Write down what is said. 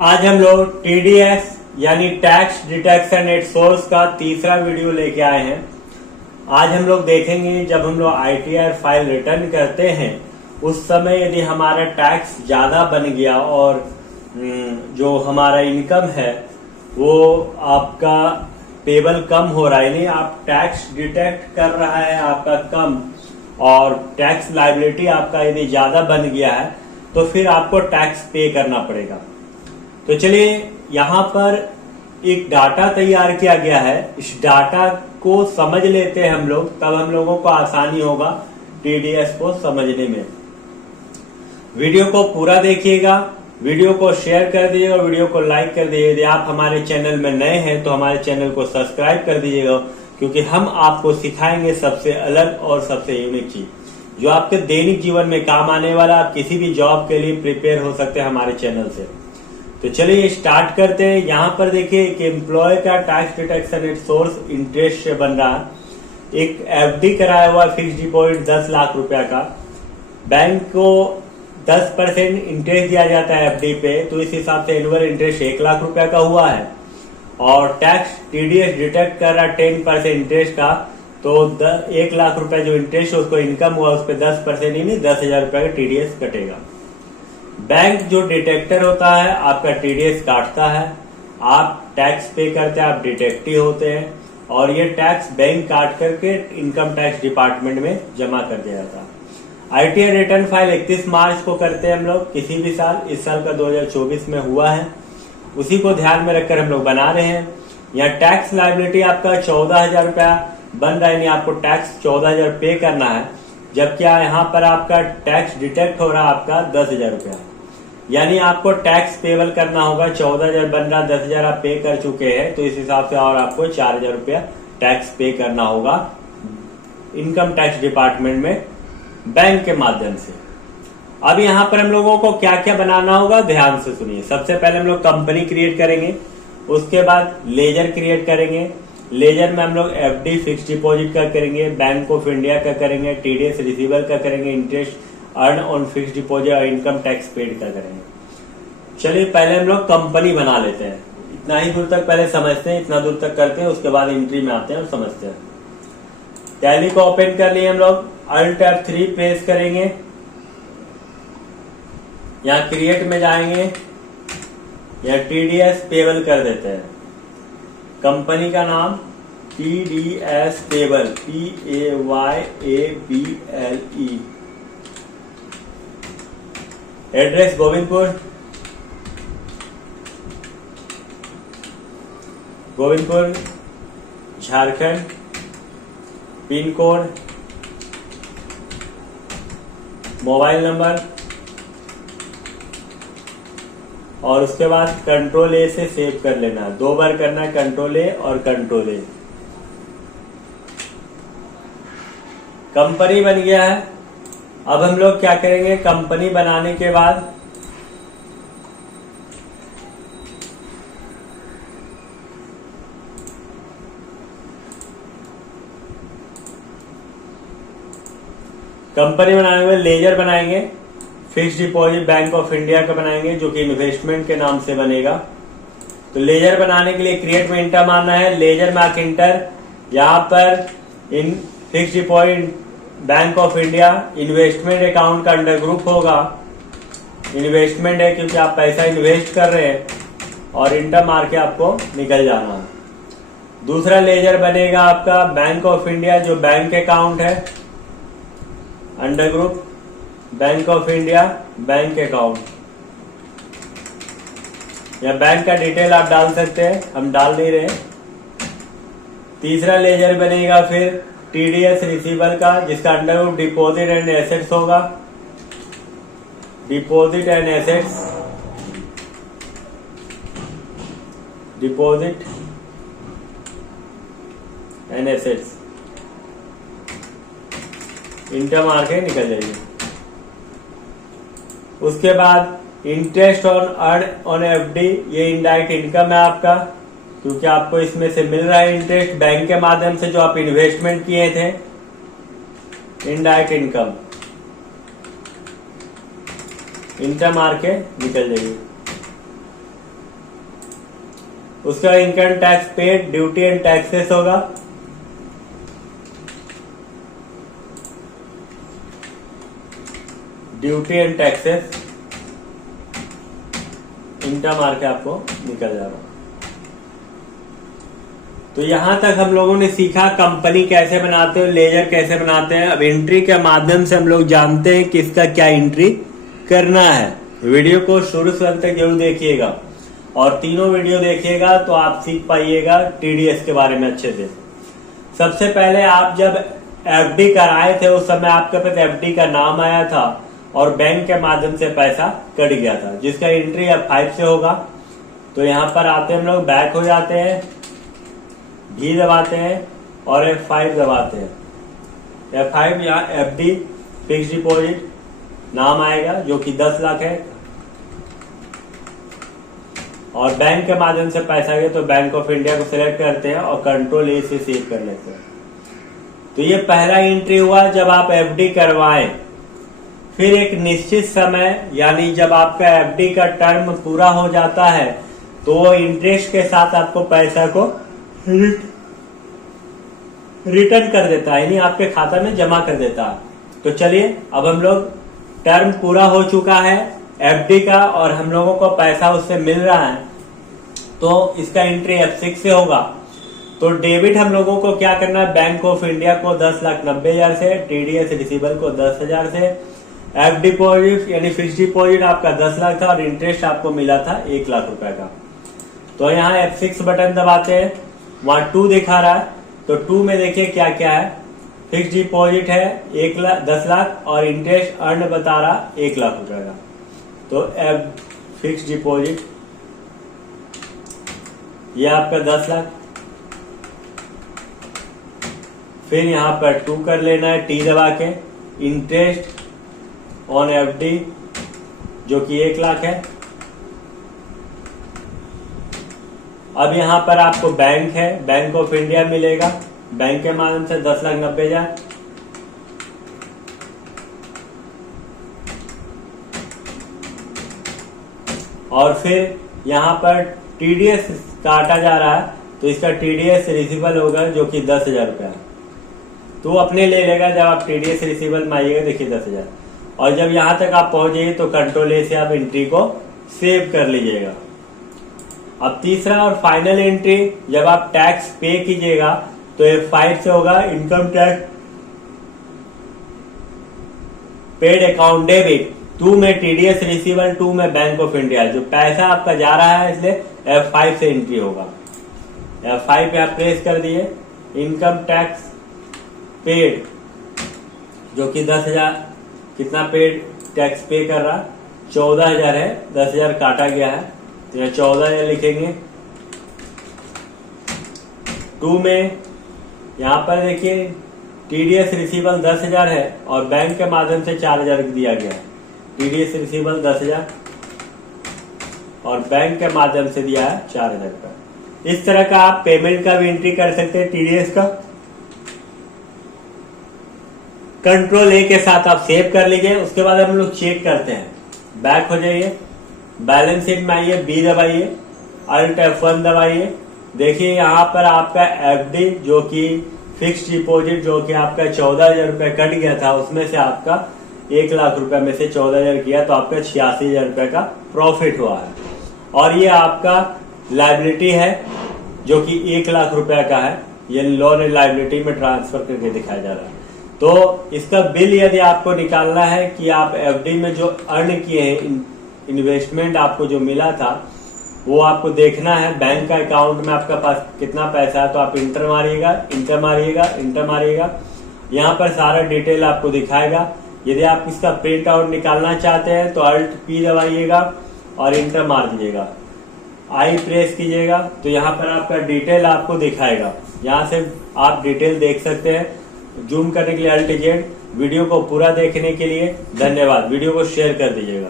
आज हम लोग टीडीएस यानी टैक्स डिटेक्शन एट सोर्स का तीसरा वीडियो लेके आए हैं। आज हम लोग देखेंगे जब हम लोग आईटीआर फाइल रिटर्न करते हैं उस समय यदि हमारा टैक्स ज्यादा बन गया और जो हमारा इनकम है वो आपका पेबल कम हो रहा है, यानी आप टैक्स डिटेक्ट कर रहा है आपका कम और टैक्स लायबिलिटी आपका यदि ज्यादा बन गया है तो फिर आपको टैक्स पे करना पड़ेगा। तो चलिए यहाँ पर एक डाटा तैयार किया गया है, इस डाटा को समझ लेते हैं हम लोग, तब हम लोगों को आसानी होगा टीडीएस को समझने में। वीडियो को पूरा देखिएगा, वीडियो को शेयर कर दीजिएगा, वीडियो को लाइक कर दीजिएगा। यदि आप हमारे चैनल में नए हैं तो हमारे चैनल को सब्सक्राइब कर दीजिएगा, क्योंकि हम आपको सिखाएंगे सबसे अलग और सबसे यूनिक चीज जो आपके दैनिक जीवन में काम आने वाला। आप किसी भी जॉब के लिए प्रिपेयर हो सकते हैं हमारे चैनल से। तो चलिए स्टार्ट करते हैं। यहाँ पर देखिए कि एम्प्लॉय का tax detection at source interest से बन रहा है। एक एफडी कराया हुआ फिक्स डिपॉजिट 10 लाख रुपया का, बैंक को 10% इंटरेस्ट दिया जाता है एफडी पे, तो इस हिसाब से एनुअल इंटरेस्ट 1 लाख रुपया का हुआ है। और टैक्स टीडीएस डिटेक्ट कर रहा 10% इंटरेस्ट का, तो 1 लाख रुपया जो इंटरेस्ट है उसको इनकम हुआ उस पर 10% यानी 10,000 रुपया का टीडीएस कटेगा। बैंक जो डिटेक्टर होता है आपका टीडीएस काटता है, आप टैक्स पे करते हैं, आप डिटेक्टिव होते हैं और ये टैक्स बैंक काट करके इनकम टैक्स डिपार्टमेंट में जमा कर दिया जाता है। आईटीआर रिटर्न फाइल 31 मार्च को करते हैं हम लोग किसी भी साल। इस साल का 2024 में हुआ है, उसी को ध्यान में रखकर हम लोग बना रहे हैं। यहाँ टैक्स लायबिलिटी आपका 14,000 रुपया बन रहा है, यानी आपको टैक्स 14,000 पे करना है, जबकि यहाँ पर आपका टैक्स डिटेक्ट हो रहा है आपका 10,000 रुपया, यानी आपको टैक्स पेबल करना होगा। 14,000 बन रहा, 10,000 आप पे कर चुके हैं, तो इस हिसाब से और आपको 4,000 रुपया टैक्स पे करना होगा इनकम टैक्स डिपार्टमेंट में बैंक के माध्यम से। अब यहाँ पर हम लोगों को क्या क्या बनाना होगा ध्यान से सुनिए। सबसे पहले हम लोग कंपनी क्रिएट करेंगे, उसके बाद लेजर क्रिएट करेंगे। लेजर में हम लोग एफडी फिक्स डिपॉजिट का करेंगे, बैंक ऑफ इंडिया का करेंगे, टीडीएस रिसीवर का करेंगे, interest earn on fix deposit और इनकम टैक्स पेड का करेंगे। चलिए पहले हम लोग कंपनी बना लेते हैं। इतना ही दूर तक पहले समझते हैं, इतना दूर तक करते हैं, उसके बाद एंट्री में आते हैं और समझते हैं। टैली को ओपन कर लिए हम लोग, अल्ट F3 प्रेस करेंगे, यहाँ क्रिएट में जाएंगे, यहाँ टीडीएस पेबल कर देते हैं। कंपनी का नाम TDS payable, PAYABLE। Address Govindpur, Jharkhand. Pin code, mobile number और उसके बाद कंट्रोल ए से सेव कर लेना। 2 बार करना है, कंट्रोल ए और कंट्रोल ए। कंपनी बन गया है। अब हम लोग क्या करेंगे, कंपनी बनाने के बाद कंपनी बनाने में लेजर बनाएंगे, fix deposit bank of India का बनाएंगे जो कि इन्वेस्टमेंट के नाम से बनेगा। तो लेजर बनाने के लिए क्रिएट में इंटर मारना है, लेजर में आके इंटर, यहाँ पर in fix deposit bank of India investment account का अंडर ग्रुप होगा। इन्वेस्टमेंट है क्योंकि आप पैसा इन्वेस्ट कर रहे हैं, और इंटर मार के आपको निकल जाना है। दूसरा लेजर बनेगा आपका बैंक ऑफ इंडिया, जो बैंक अकाउंट है, under group bank of India bank account. या बैंक का डिटेल आप डाल सकते हैं, हम डाल नहीं रहे। तीसरा लेजर बनेगा फिर टीडीएस रिसीवर का, जिसका under group deposit and assets होगा। Deposit and assets, deposit and assets, enter मार के निकल जाइए। उसके बाद interest on earn on FD, ये इनडायरेक्ट इनकम है आपका, क्योंकि आपको इसमें से मिल रहा है इंटरेस्ट बैंक के माध्यम से जो आप इन्वेस्टमेंट किए थे। इनडायरेक्ट इनकम, इंटर मार के निकल जाइए। उसका income tax paid, duty and taxes होगा, ड्यूटी एंड टैक्सेस, इंटर मार के आपको निकल जाएगा। तो यहां तक हम लोगों ने सीखा कंपनी कैसे बनाते हैं, लेजर कैसे बनाते हैं। अब एंट्री के माध्यम से हम लोग जानते हैं कि इसका क्या एंट्री करना है। वीडियो को शुरू से अंत तक जरूर देखिएगा और तीनों वीडियो देखिएगा तो आप सीख पाइएगा टीडीएस के बारे में अच्छे से। सबसे पहले आप जब एफडी कराए थे उस समय आपके पास एफडी का नाम आया था और बैंक के माध्यम से पैसा कट गया था, जिसका एंट्री F5 से होगा। तो यहाँ पर आते हम लोग बैक हो जाते हैं, भी दबाते हैं और F5 दबाते हैं। F5 यहाँ एफडी फिक्स डिपॉजिट नाम आएगा जो कि 10 लाख है और बैंक के माध्यम से पैसा गया तो बैंक ऑफ इंडिया को सिलेक्ट करते हैं और कंट्रोल ए से सेव कर लेते हैं। तो ये पहला एंट्री हुआ जब आप एफडी करवाएं। फिर एक निश्चित समय यानी जब आपका एफडी का टर्म पूरा हो जाता है तो वो इंटरेस्ट के साथ आपको पैसा को रिटर्न कर देता है, यानी आपके खाता में जमा कर देता है। तो चलिए अब हम लोग टर्म पूरा हो चुका है एफडी का और हम लोगों को पैसा उससे मिल रहा है तो इसका एंट्री F6 से होगा। तो डेबिट हम लोगों को क्या करना है, बैंक ऑफ इंडिया को 10,90,000 से, टीडीएस रिसीवेबल को 10,000 से, एफ डिपॉजिट यानी फिक्स डिपॉजिट आपका 10 लाख था और इंटरेस्ट आपको मिला था 1 लाख रुपए का। तो यहाँ F6 बटन दबाते हैं, वहां 2 दिखा रहा है तो 2 में देखिए क्या क्या है। फिक्स डिपॉजिट है 10 लाख और इंटरेस्ट अर्न बता रहा 1 लाख रुपए का। तो एफ फिक्स डिपॉजिट ये आपका 10 लाख। फिर यहां पर 2 कर लेना है टी दबा के, इंटरेस्ट ऑन एफडी जो कि 1 लाख है। अब यहां पर आपको बैंक है, बैंक ऑफ इंडिया मिलेगा, बैंक के माध्यम से 10,90,000। और फिर यहां पर टीडीएस काटा जा रहा है तो इसका टीडीएस रिसीवेबल होगा जो कि 10,000 रुपया। तो अपने ले लेगा जब आप टीडीएस रिसीवेबल में आइएगा, देखिए 10,000। और जब यहां तक आप पहुंचे तो कंट्रोल ए से आप एंट्री को सेव कर लीजिएगा। अब तीसरा और फाइनल एंट्री जब आप टैक्स पे कीजिएगा तो F5 से होगा income tax paid account debit, 2 में टीडीएस रिसीवेबल, 2 में बैंक ऑफ इंडिया। जो पैसा आपका जा रहा है इसलिए F5 से एंट्री होगा। F5 पे आप प्रेस कर दिए, इनकम टैक्स पेड जो कि 10,000, कितना पेड टैक्स पे कर रहा 14,000 है, 10,000 काटा गया है तो यहाँ 14,000 लिखेंगे। 2 में यहाँ पर देखिए टीडीएस रिसीवेबल 10,000 है और बैंक के माध्यम से 4,000 दिया गया है। टीडीएस रिसीवेबल 10,000 और बैंक के माध्यम से दिया है 4,000 रुपए। इस तरह का आप पेमेंट का भी एंट्री कर सकते हैं टीडीएस का। कंट्रोल ए के साथ आप सेव कर लीजिए। उसके बाद हम लोग चेक करते हैं, बैक हो जाइए, बैलेंस शीट में आइए, बी दबाइए, अल्ट F1 दबाइए। देखिए यहाँ पर आपका एफडी जो कि फिक्स डिपॉजिट जो कि आपका 14,000 रुपए कट गया था उसमें से आपका 1 लाख रुपए में से 14,000 किया तो आपका 86,000 रुपए का प्रॉफिट हुआ है। और ये आपका लायबिलिटी है जो कि 1 लाख रुपए का है, ये लोन लायबिलिटी में ट्रांसफर करके दिखाया जा रहा है। तो इसका बिल यदि आपको निकालना है कि आप एफडी में जो अर्न किए हैं, इन्वेस्टमेंट आपको जो मिला था वो आपको देखना है बैंक का अकाउंट में आपका पास कितना पैसा है। तो आप इंटर मारिएगा, इंटर मारिएगा, इंटर मारिएगा, यहाँ पर सारा डिटेल आपको दिखाएगा। यदि आप इसका प्रिंट आउट निकालना चाहते हैं तो अल्ट पी दबाइएगा और इंटर मार दीजिएगा, आई प्रेस कीजिएगा तो यहाँ पर आपका डिटेल आपको दिखाएगा। यहाँ से आप डिटेल देख सकते हैं। जूम करने के लिए अल्ट जेड। वीडियो को पूरा देखने के लिए धन्यवाद। वीडियो को शेयर कर दीजिएगा।